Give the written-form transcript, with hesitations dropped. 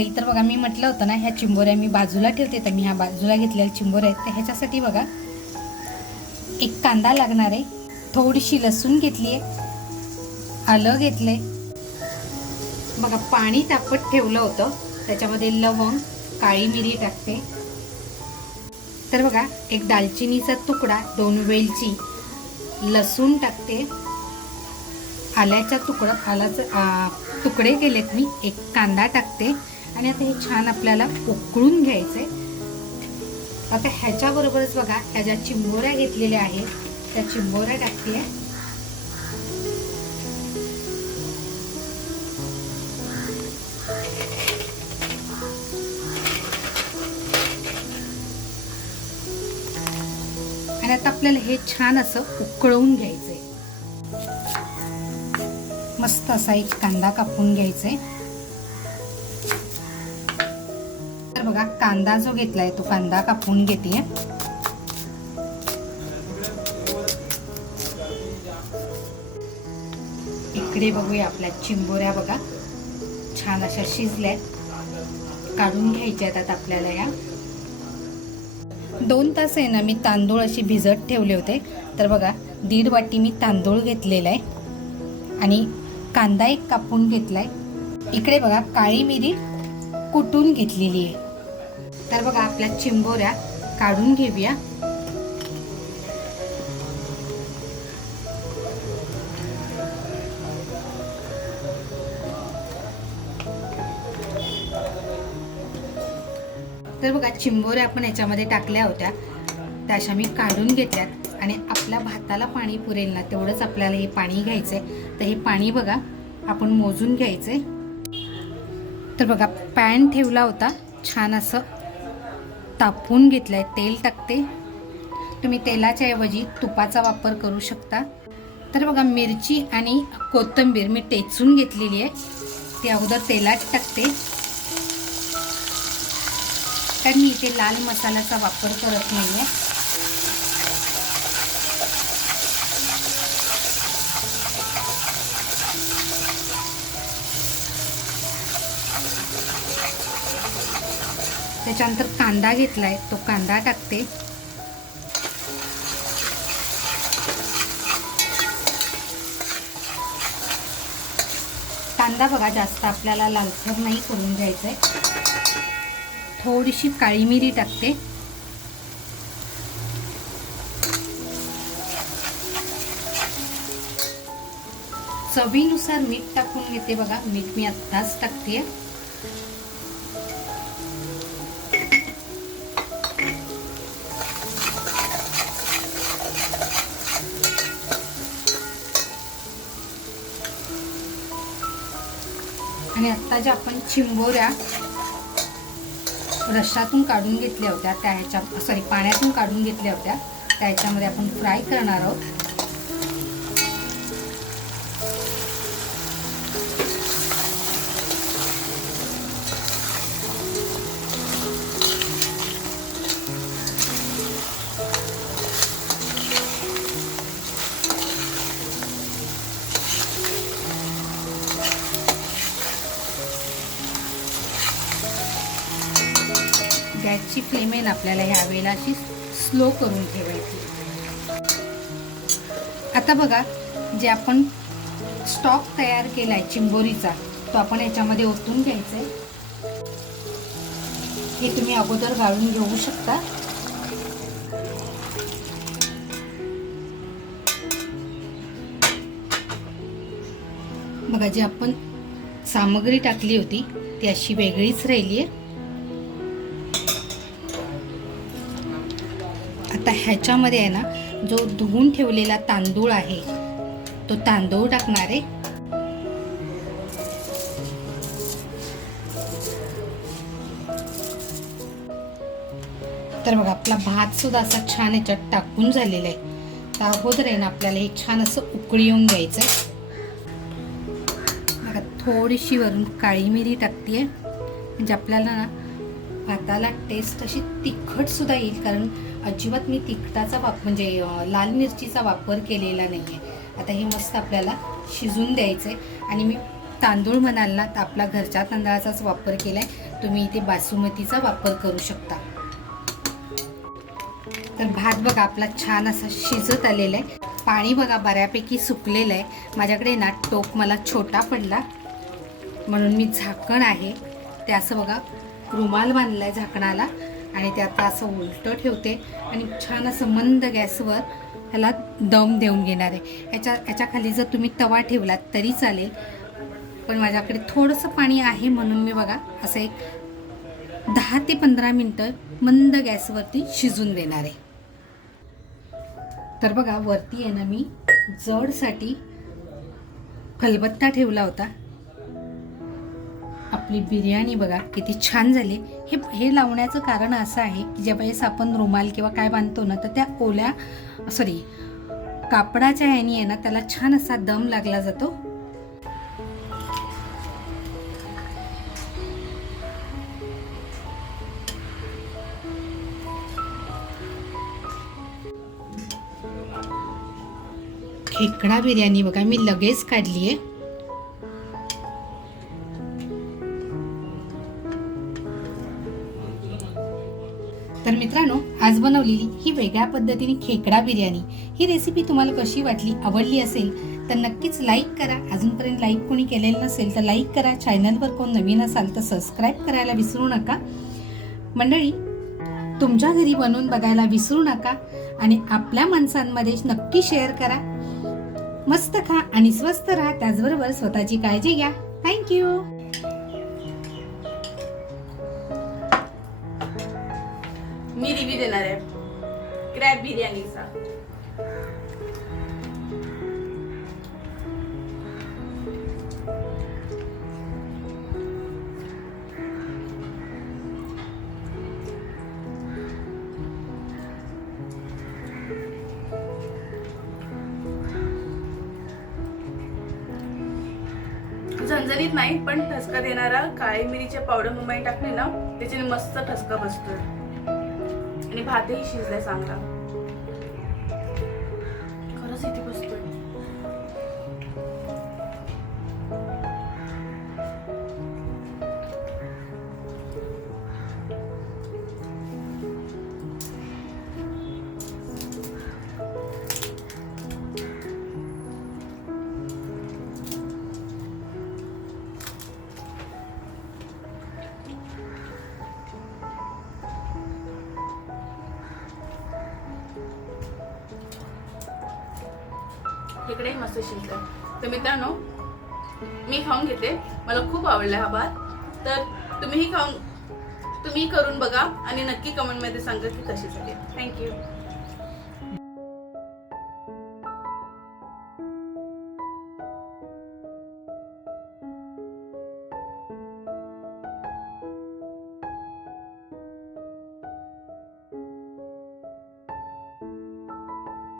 मंडळी, तर बघा मी म्हटलं होतं ना ह्या चिंबोऱ्या मी बाजूला ठेवते, तर मी ह्या बाजूला घेतलेल्या चिंबोऱ्या आहेत. तर ह्याच्यासाठी बघा एक कांदा लागणार आहे, थोडीशी लसूण घेतली आहे, आलं घेतले, बघा पाणी तापत ठेवलं होतं, त्याच्यामध्ये लवंग, काळी मिरी टाकते. तर बघा एक दालचिनीचा तुकडा, 2 वेलची, लसूण टाकते, आल्याचा तुकडे केलेत मी, एक कांदा टाकते आणि आता हे छान आपल्याला उकळून घ्यायचे. आता ह्याच्याबरोबरच बघा ह्या ज्या चिंबोऱ्या घेतलेल्या आहेत त्या चिंबोऱ्या टाकते. आणि आता आपल्याला हे छान असं उकळवून घ्यायचंय. मस्त असा एक कांदा कापून घ्यायचाय. तर बघा कांदा जो घेतलाय तो कांदा कापून घेते. इकडे बघूया आपल्या चिंबोऱ्या बघा छान अशा शिजल्यात, काढून घ्यायच्यात आता आपल्याला. या 2 तास आहे ना मी तांदूळ अशी भिजत ठेवले होते. तर बघा 1.5 वाटी मी तांदूळ घेतलेला आहे आणि कांदा एक कापून घेतलाय. इकडे बघा काळी मिरी कुटून घेतलेली आहे. तर बघा आपल्या चिंबोऱ्या काढून घेऊया. तर बघा चिंबोऱ्या आपण याच्यामध्ये टाकल्या होत्या, त्या अशा मी काढून घेतल्यात आणि आपल्या भाताला पाणी पुरेल ना तेवढंच आपल्याला हे पाणी घ्यायचंय. तर हे पाणी बघा आपण मोजून घ्यायचंय. तर बघा पॅन ठेवला होता, छान असं तापवून घेतलंय. तेल टाकते, तुम्ही तेलाच्या ऐवजी तुपाचा वापर करू शकता. तर बघा मिरची आणि कोथिंबीर मी टेचून घेतलेली आहे, ती अगोदर तेलात टाकते, कारण मी इथे लाल मसाल्याचा वापर करत नाहीये. त्याच्यानंतर कांदा घेतलाय तो कांदा टाकते. कांदा बघा जास्त आपल्याला लालसर नाही करून घ्यायचंय. थोडीशी काळी मिरी टाकते. चवीनुसार मीठ टाकून घेते. बघा मीठ मी आत्ताच टाकते. आणि आता ज्या आपण चिंबोऱ्या रश्शातून काढून घेतल्या होत्या त्या पाण्यातून काढून घेतल्या होत्या त्या ह्याच्यामध्ये आपण फ्राय करणार आहोत. गॅसची फ्लेम आहे ना आपल्याला ह्या वेळेला अशी स्लो करून ठेवायची. आता बघा जे आपण स्टॉक तयार केलाय चिंबोरीचा तो आपण याच्यामध्ये ओतून घ्यायचा आहे. हे तुम्ही अगोदर गाळून घेऊ शकता. बघा जी आपण सामग्री टाकली होती ती अशी वेगळीच राहिली आहे. आता ह्याच्यामध्ये आहे ना जो धुवून ठेवलेला तांदूळ आहे तो तांदूळ टाकणार आहे. तर बघा आपला भात सुद्धा असा छान याच्यात टाकून झालेला आहे. तर अगोदर आहे ना आपल्याला हे छान असं उकळी येऊन घ्यायचं आहे. बघा थोडीशी वरून काळी मिरी टाकते म्हणजे आपल्याला ना भाताला टेस्ट अशी तिखट सुद्धा येईल, कारण अजिबात मी तिखटाचा म्हणजे लाल मिरचीचा वापर केलेला नाही आहे. आता हे मस्त आपल्याला शिजून द्यायचं आहे. आणि मी तांदूळ म्हणाल ना तर आपला घरच्या तांदळाचाच वापर केला आहे, तुम्ही इथे बासुमतीचा वापर करू शकता. तर भात बघा आपला छान असा शिजत आलेला आहे. पाणी बघा बऱ्यापैकी सुकलेलं आहे. माझ्याकडे ना टोप मला छोटा पडला म्हणून मी झाकण आहे ते असं बघा रुमाल बांधला आहे झाकणाला आणि ते आता असं उलटं ठेवते आणि छान असं मंद गॅसवर ह्याला दम देऊन घेणार आहे. याच्या खाली जर तुम्ही तवा ठेवलात तरी चालेल, पण माझ्याकडे थोडंसं पाणी आहे म्हणून मी बघा असं एक 10 ते 15 मिनटं मंद गॅसवरती शिजून देणार आहे. तर बघा वरती आहे ना मी जडसाठी खलबत्ता ठेवला होता. आपली बिर्याणी बघा किती छान झाली. हे लावण्याचं कारण असं आहे की ज्यावेळेस आपण रुमाल किंवा काय बांधतो ना तर त्या ओल्या कापडाच्या ह्यानी आहे ना त्याला छान असा दम लागला जातो. खेकडा बिर्याणी बघा मी लगेच काढली आहे. तर मित्रांनो आज बनवलेली ही वेगळ्या पद्धतीने खेकडा बिर्याणी ही रेसिपी तुम्हाला कशी वाटली, आवडली असेल तर नक्कीच लाईक करा. अजूनपर्यंत लाईक कोणी केलेलं नसेल तर लाईक करा. चॅनलवर कोण नवीन असाल तर सबस्क्राईब करायला विसरू नका. मंडळी तुमच्या घरी बनवून बघायला विसरू नका आणि आपल्या माणसांमध्ये नक्की शेअर करा. मस्त खा आणि स्वस्त राहा, त्याचबरोबर स्वतःची काळजी घ्या. थँक्यू. मी रिव्ह्यू देणार आहे क्रॅब बिर्याणीचा. झणझणीत नाही पण ठसका देणारा काळी मिरीच्या पावडर मुंबई टाकली ना त्याच्याने मस्त ठसका बसतोय आणि भातही शिजलाय चांगला. खरंच इथे बसतोय. इकडे मस्त शिजलंय. तर मित्रांनो मी खाऊन घेते, मला खूप आवडला हा भात. तर तुम्ही करून बघा आणि नक्की कमेंट मध्ये सांगा की कशी झाली. थँक्यू.